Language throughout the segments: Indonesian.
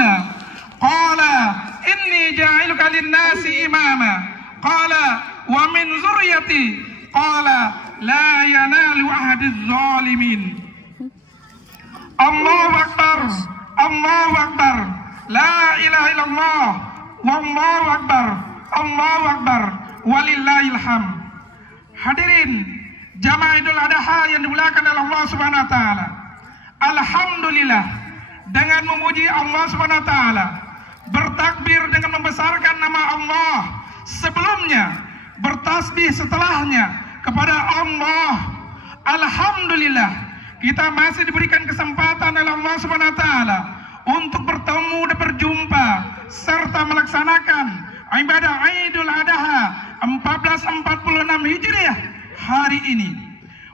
ta'buduna? Qala inni ja'iluka lin-nasi imama. Qala wa min zurriyyati. Qala la yanalu ahadiz zalimin. Allahu akbar, Allahu akbar, la ilaha illallah, wallahu akbar, Allahu akbar, walillahil hamd. Hadirin jamaah Idul Adha yang dimuliakan oleh Allah Subhanahu wa taala. Alhamdulillah, dengan memuji Allah Subhanahu wa taala, bertakbir dengan membesarkan nama Allah, sebelumnya bertasbih setelahnya kepada Allah. Alhamdulillah, kita masih diberikan kesempatan oleh Allah Subhanahu wa taala untuk bertemu dan berjumpa serta melaksanakan ibadah Idul Adha 1446 Hijriah hari ini.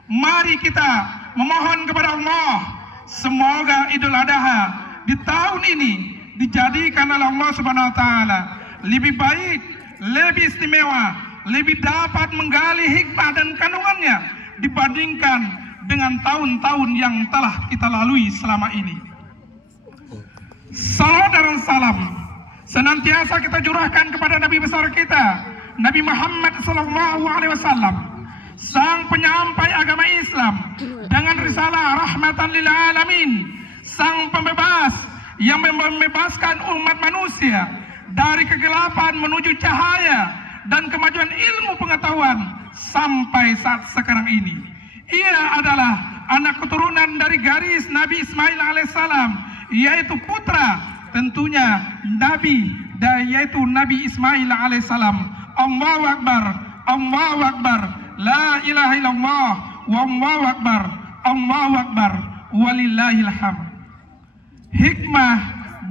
Mari kita memohon kepada Allah, semoga Idul Adha di tahun ini dijadikan oleh Allah Subhanahu wa taala lebih baik, lebih istimewa, lebih dapat menggali hikmah dan kandungannya dibandingkan dengan tahun-tahun yang telah kita lalui selama ini. Salawat dan salam senantiasa kita curahkan kepada Nabi besar kita, Nabi Muhammad SAW, sang penyampai agama Islam dengan risalah rahmatan lil alamin, sang pembebas yang membebaskan umat manusia dari kegelapan menuju cahaya dan kemajuan ilmu pengetahuan sampai saat sekarang ini. Ia adalah anak keturunan dari garis Nabi Ismail alaihissalam, yaitu putra tentunya yaitu Nabi Ismail alaihissalam. Allahu akbar, Allahu akbar, la ilaha illallah, wallahu akbar, Allahu akbar, walillahil hamd. Hikmah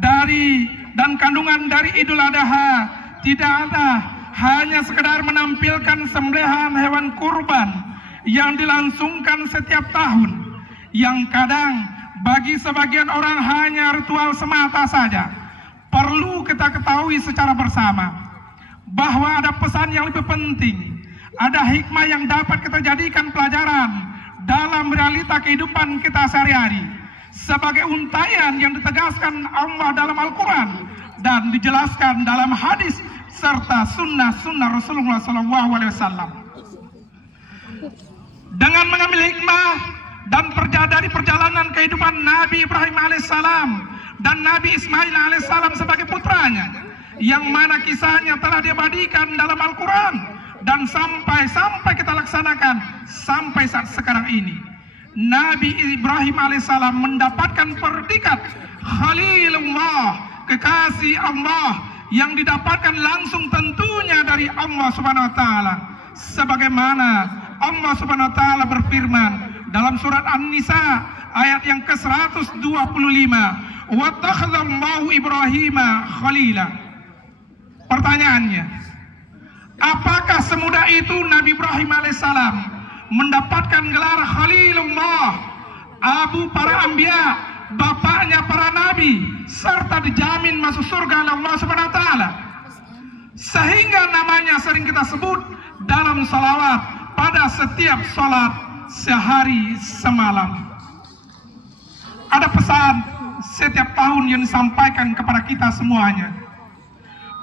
dari dan kandungan dari Idul Adha tidak ada hanya sekedar menampilkan sembelihan hewan kurban yang dilangsungkan setiap tahun, yang kadang bagi sebagian orang hanya ritual semata saja. Perlu kita ketahui secara bersama bahwa ada pesan yang lebih penting, ada hikmah yang dapat kita jadikan pelajaran dalam realita kehidupan kita sehari-hari, sebagai untayan yang ditegaskan Allah dalam Al-Quran dan dijelaskan dalam hadis serta sunnah-sunnah Rasulullah SAW. Dengan mengambil hikmah dan dari perjalanan kehidupan Nabi Ibrahim alaihissalam dan Nabi Ismail alaihissalam sebagai putranya, yang mana kisahnya telah diabadikan dalam Al-Quran dan sampai kita laksanakan sampai saat sekarang ini. Nabi Ibrahim alaihissalam mendapatkan predikat Khalilullah, kekasih Allah, yang didapatkan langsung tentunya dari Allah Subhanahu wa taala, sebagaimana Allah Subhanahu wa taala berfirman dalam surat An-Nisa ayat yang ke-125, wa takhadallahu Ibrahima khalila. Pertanyaannya, apakah semudah itu Nabi Ibrahim alaihissalam mendapatkan gelar Khalilullah, abu para anbiya, bapaknya para nabi, serta dijamin masuk surga oleh Allah Subhanahu wa taala, sehingga namanya sering kita sebut dalam salawat pada setiap salat sehari semalam. Ada pesan setiap tahun yang disampaikan kepada kita semuanya.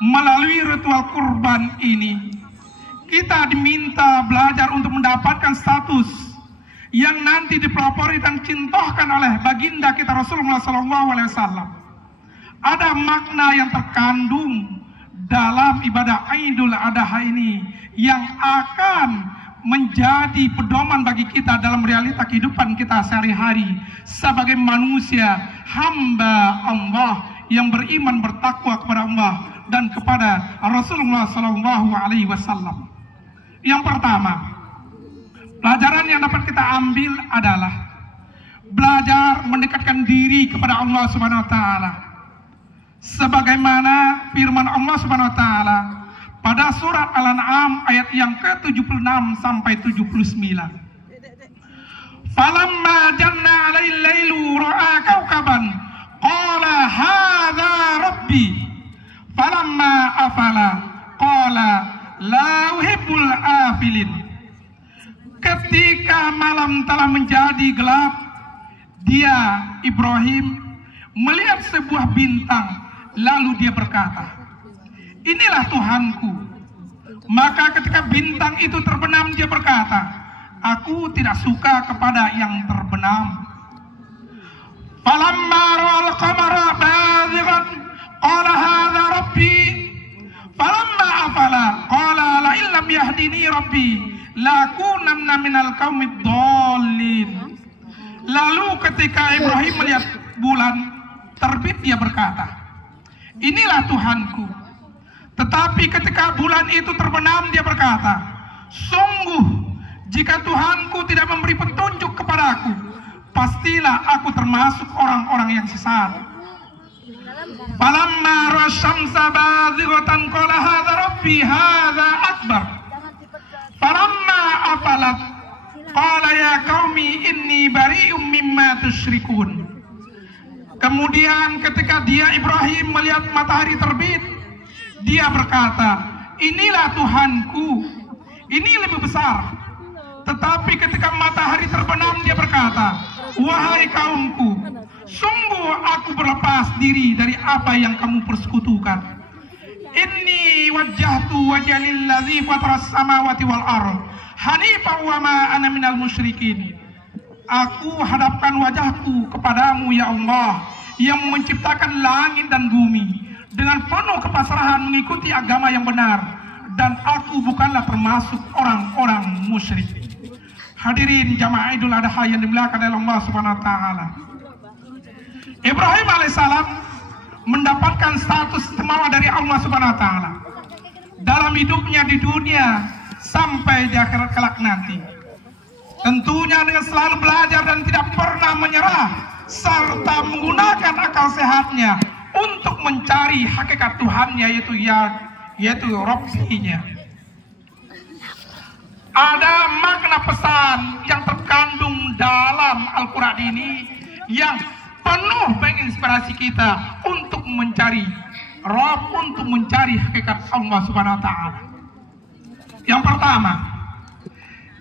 Melalui ritual kurban ini, kita diminta belajar untuk mendapatkan status yang nanti dipelopori dan cintohkan oleh baginda kita Rasulullah SAW. Ada makna yang terkandung dalam ibadah Idul Adha ini yang akan menjadi pedoman bagi kita dalam realita kehidupan kita sehari-hari sebagai manusia hamba Allah yang beriman bertakwa kepada Allah dan kepada Rasulullah SAW. Yang pertama, pelajaran yang dapat kita ambil adalah belajar mendekatkan diri kepada Allah Subhanahu wa taala. Sebagaimana firman Allah Subhanahu wa taala pada surat Al-An'am ayat yang ke-76 sampai 79. Falamma janna 'alail lailu ra'a kawkaban qala hadza rabbi falamma afala qala la uhibbul afilin. Ketika malam telah menjadi gelap, dia Ibrahim melihat sebuah bintang, lalu dia berkata, inilah Tuhanku. Maka ketika bintang itu terbenam, dia berkata, aku tidak suka kepada yang terbenam. Falamma ra'al qamara bazighan qala hadza rabbi falamma afala qala la illam yahdini rabbi lakunanna minal qaumid dhalin. Lalu ketika Ibrahim melihat bulan terbit, dia berkata, inilah Tuhanku. Tetapi ketika bulan itu terbenam, dia berkata, sungguh jika Tuhanku tidak memberi petunjuk kepadaku, pastilah aku termasuk orang-orang yang sesat. Falamma ra'a syamsa bazighatan qala hadza rabbi hadza akbar. Falamma afalat qala ya qaumi inni bari'um mimma tusyrikun. Kemudian ketika Ibrahim melihat matahari terbit, dia berkata, inilah Tuhanku, ini lebih besar. Tetapi ketika matahari terbenam, dia berkata, wahai kaumku, sungguh aku berlepas diri dari apa yang kamu persekutukan. Inni wajjahtu wajha lillazi fataras samawati wal ardh hanifan wa ma ana minal musyrikin. Aku hadapkan wajahku kepadamu ya Allah, yang menciptakan langit dan bumi, dengan penuh kepasrahan mengikuti agama yang benar, dan aku bukanlah termasuk orang-orang musyrik. Hadirin jamaah Idul Adha yang dimuliakan oleh Allah Subhanahu wa taala. Ibrahim alaihissalam mendapatkan status istimewa dari Allah Subhanahu wa taala dalam hidupnya di dunia sampai di akhirat kelak nanti. Tentunya dengan selalu belajar dan tidak pernah menyerah, serta menggunakan akal sehatnya untuk mencari hakikat Tuhannya, yaitu Rabbinya. Ada makna pesan yang terkandung dalam Al-Quran ini yang penuh menginspirasi kita untuk mencari Rabb, untuk mencari hakikat Allah Subhanahu wa taala. Yang pertama,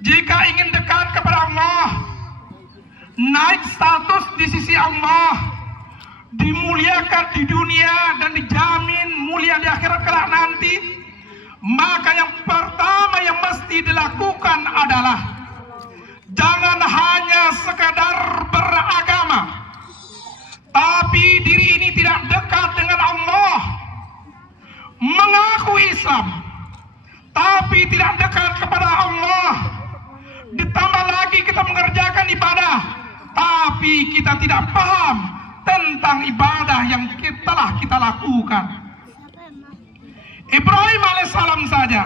jika ingin dekat kepada Allah, naik status di sisi Allah, dimuliakan di dunia dan dijamin mulia di akhirat kelak nanti, maka yang pertama yang mesti dilakukan adalah jangan hanya sekadar beragama, tapi diri ini tidak dekat dengan Allah, mengaku Islam tapi tidak dekat kepada Allah. Ditambah lagi kita mengerjakan ibadah, tapi kita tidak paham tentang ibadah yang telah kita lakukan. Ibrahim alaihissalam saja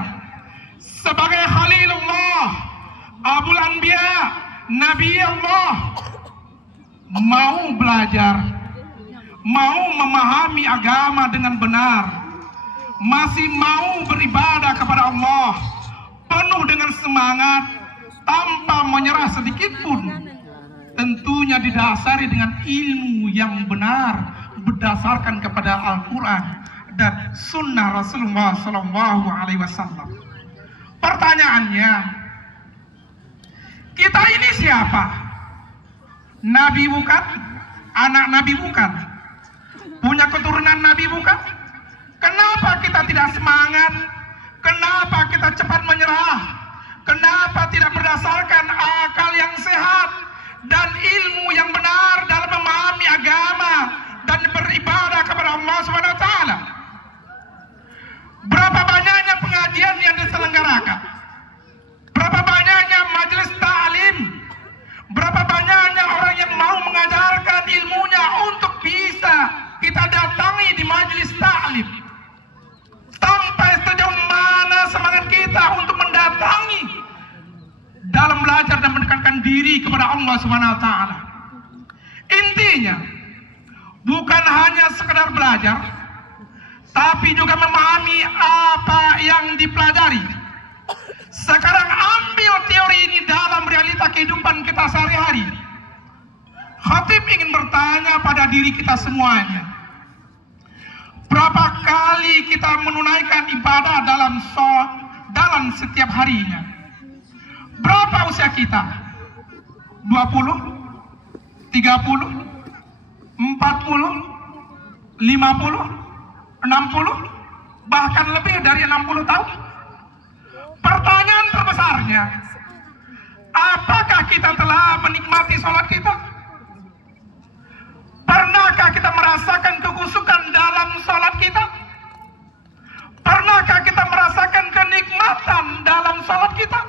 sebagai Khalilullah, Abul Anbiya, Nabi Allah, mau belajar, mau memahami agama dengan benar, masih mau beribadah kepada Allah penuh dengan semangat tanpa menyerah sedikit pun. Tentunya didasari dengan ilmu yang benar berdasarkan kepada Al-Quran dan Sunnah Rasulullah SAW. Pertanyaannya, kita ini siapa? Nabi bukan? Anak Nabi bukan? Punya keturunan Nabi bukan? Kenapa kita tidak semangat? Kenapa kita cepat menyerah? Kenapa tidak berdasarkan akal yang sehat dan ilmu yang benar dalam memahami agama dan beribadah kepada Allah Subhanahu wa taala? Berapa banyaknya pengajian yang diselenggarakan? Berapa banyaknya majelis ta'lim? Berapa banyaknya orang yang mau mengajarkan ilmunya untuk bisa kita datangi di majelis ta'lim? Sampai sejauh mana semangat kita untuk mendatangi dalam belajar dan mendekatkan diri kepada Allah Subhanahu wa taala? Intinya bukan hanya sekedar belajar, tapi juga memahami apa yang dipelajari. Sekarang ambil teori ini dalam realita kehidupan kita sehari-hari. Khatib ingin bertanya pada diri kita semuanya, berapa kali kita menunaikan ibadah dalam setiap harinya? Berapa usia kita? 20? 30? 40, 50, 60, bahkan lebih dari 60 tahun? Pertanyaan terbesarnya, apakah kita telah menikmati sholat kita? Pernahkah kita merasakan kekhusyukan dalam sholat kita? Pernahkah kita merasakan kenikmatan dalam sholat kita?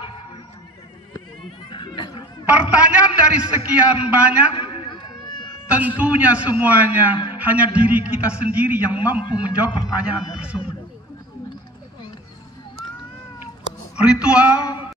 Pertanyaan dari sekian banyak, tentunya semuanya hanya diri kita sendiri yang mampu menjawab pertanyaan tersebut. Ritual